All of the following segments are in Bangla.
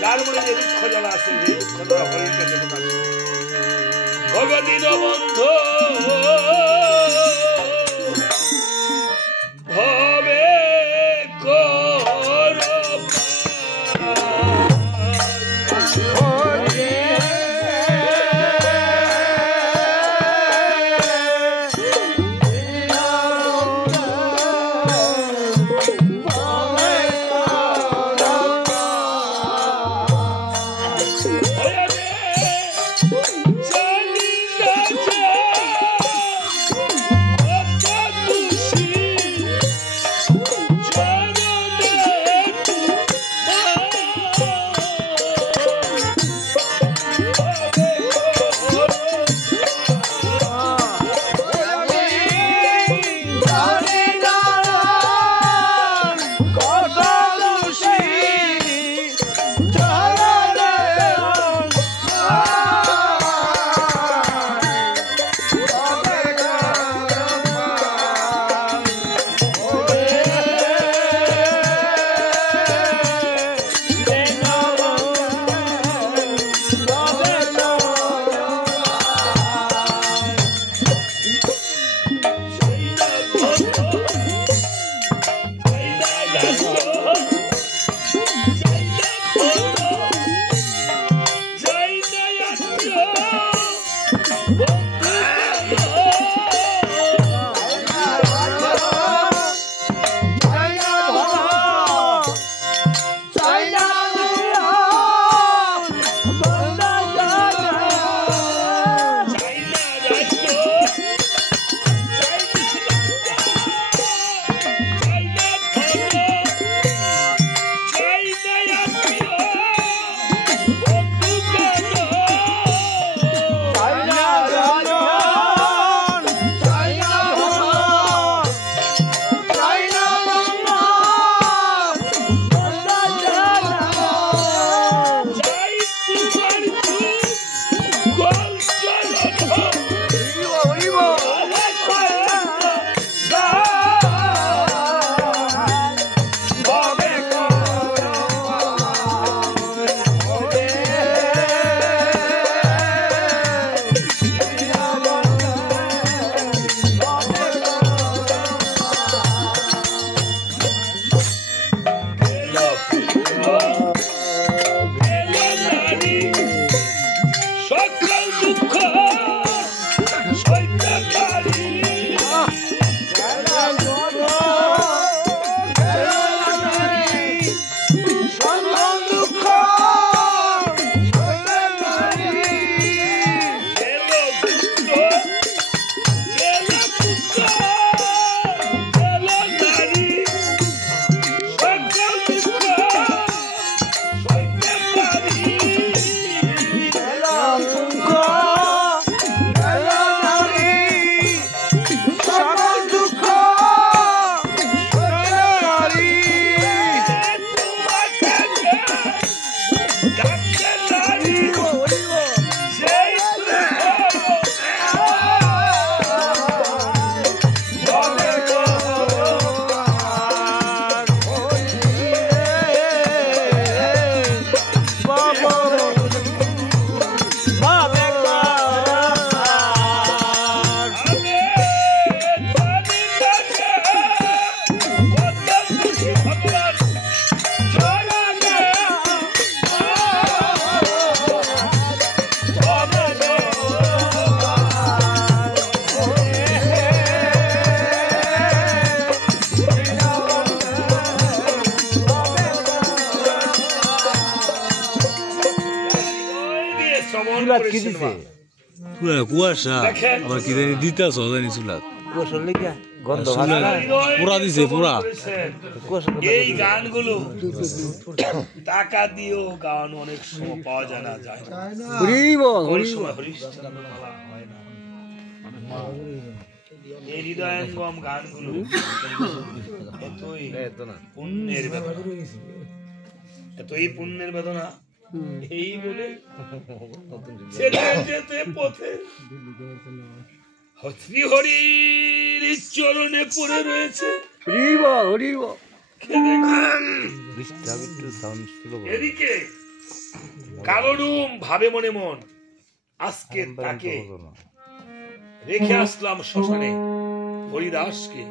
যার মনে যে দুঃখ জ্বালা আছে, যে দুঃখ জ্বালা হরির কাছে প্রকাশ ভগদিন বন্ধু ভবে কর কুয়াশা আবার কি জানি দিতেছ জানি চুলাত পুরা দিছে পুরা এই গানগুলো টাকা দিয়েও গান অনেক সময় পাওয়া যায় না, যায় না। এই হৃদয়ঙ্গম গানগুলো এতই পুণ্যের বেদনা, এতই পুণ্যের বেদনা। এই বলে যেতে যেতে পথে শ্রীহরির চরণে পড়ে রয়েছে। এদিকে কালরুম ভাবে মনে মন, আজকে তাকে রেখে আসলাম শ্মশানে হরিদাসকে,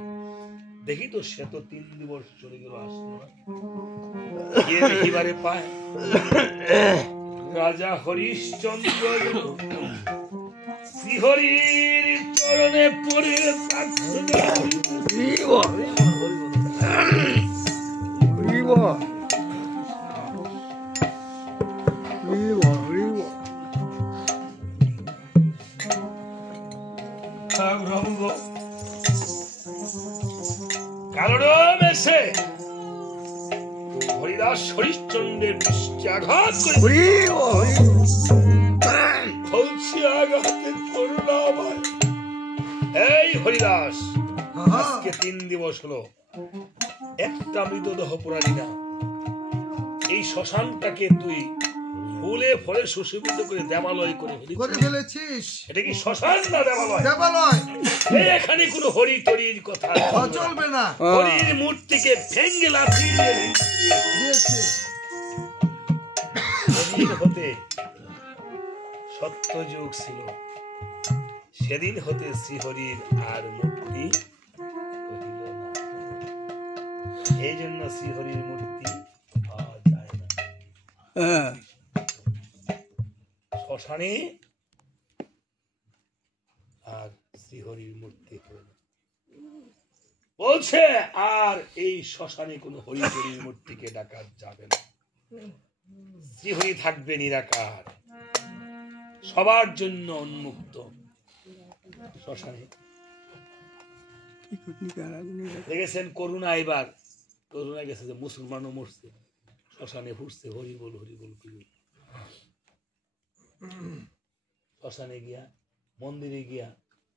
দেখি তো সে তো 3 দিবস চলে গেল, আসলো না। গিয়ে দেখিবারে পায় রাজা হরিশ্চন্দ্র শ্রীহরির চরণে পড়ে কারণ এসে হরিদাস হরিশ্চন্দ্রের দৃষ্টি আঘাত করে বলছি, আঘাতে করুণা আমায়। এই হরিদাস, আজকে 3 দিবস হলো একটা মৃতদেহ পোড়ালি না। এই শ্মশানটাকে তুই ফুলে ফলে সুশোভিত করে দেবালয় করে ফেলেছিস। এটা কি শ্মশান না দেবালয়? দেবালয়। এখানে কোনো হরি টরির কথা চলবে না। হরির মূর্তিকে ভেঙ্গে লাথি দিয়েছে। সেদিন হতে সত্যযুগ ছিল, সেদিন হতে শ্রীহরির আর মূর্তি করিল না। এই জন্য শ্রীহরির মূর্তি পাওয়া যায় না। শ্মশানে আর শ্রীহরির মূর্তি হল বলছে, আর এই শ্মশানে কোনো হরিহরির মূর্তিকে ডাকা যাবে না। শ্রীহরি থাকবে নিরাকার, সবার জন্য উন্মুক্ত শ্মশানে। দেখেছেন করুণা, এবার করুণা গেছে যে মুসলমানও মরছে, শ্মশানে ফুটছে হরি বল হরি বল। শ্মশানে গিয়া, মন্দিরে গিয়া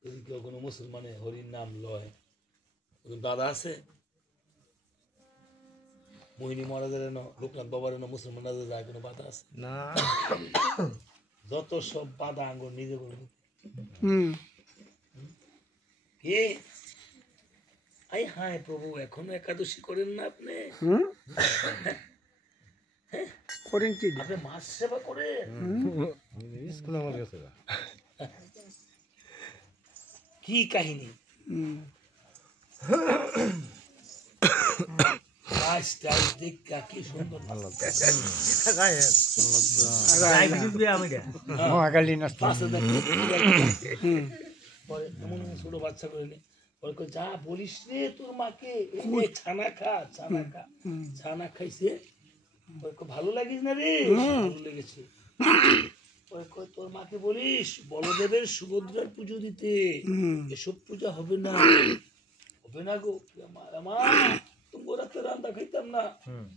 যদি কেউ কোনো মুসলমানে হরির নাম লয়, দাদা আছে মোহিনী মহারাজের লোকনাথ বাবার মুসলমান যায়, কোনো বাধা আছে না? যত সব বাধা আঙ্গুর নিজে করে হায় প্রভু, এখনো একাদশী করেন না আপনি? করেন কি? আপনি মাছ সেবা করেন? কি কাহিনী? কি সুন্দর ছোট বাচ্চা করলে যা বলিস রে তোর মাকে, ছানা খা, ছানা খা। ছানা খাইছে, ভালো লাগিস না রে? ভালো লেগেছে। তোর মাকে বলিস বলদেবের সুভদ্রার পুজো দিতে, এসব পূজা হবে না, হবে না গো। মা তুমি রাতে রান্না খাইতাম না,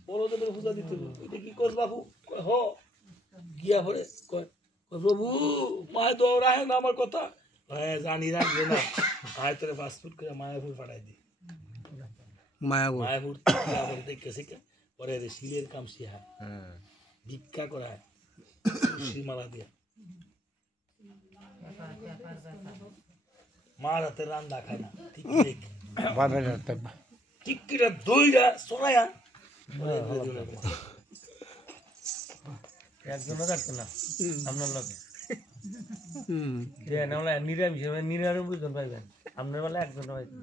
বলদেবের পূজা দিতে। এটা কি কর বাবু? হ গিয়া ভরে প্রভু মায় দৌড়ায় না আমার কথা। জানি রাখবে না, আয় তোরে পাসপোর্ট করে মায়াপুর পাঠাই দি। মায়াপুর দেখেছি পরে শিলের কাম শিহায়, ভিক্ষা করায়, মালা দিয়া মার হাতে রান্না খায় না। ঠিক টিকিটা দইরা চড়াইয়া একজনও কাটতো না আপনার লগে। নিরামিষ নিরানব্বই জন পাইবেন, আপনার বেলা একজন পাইবেন।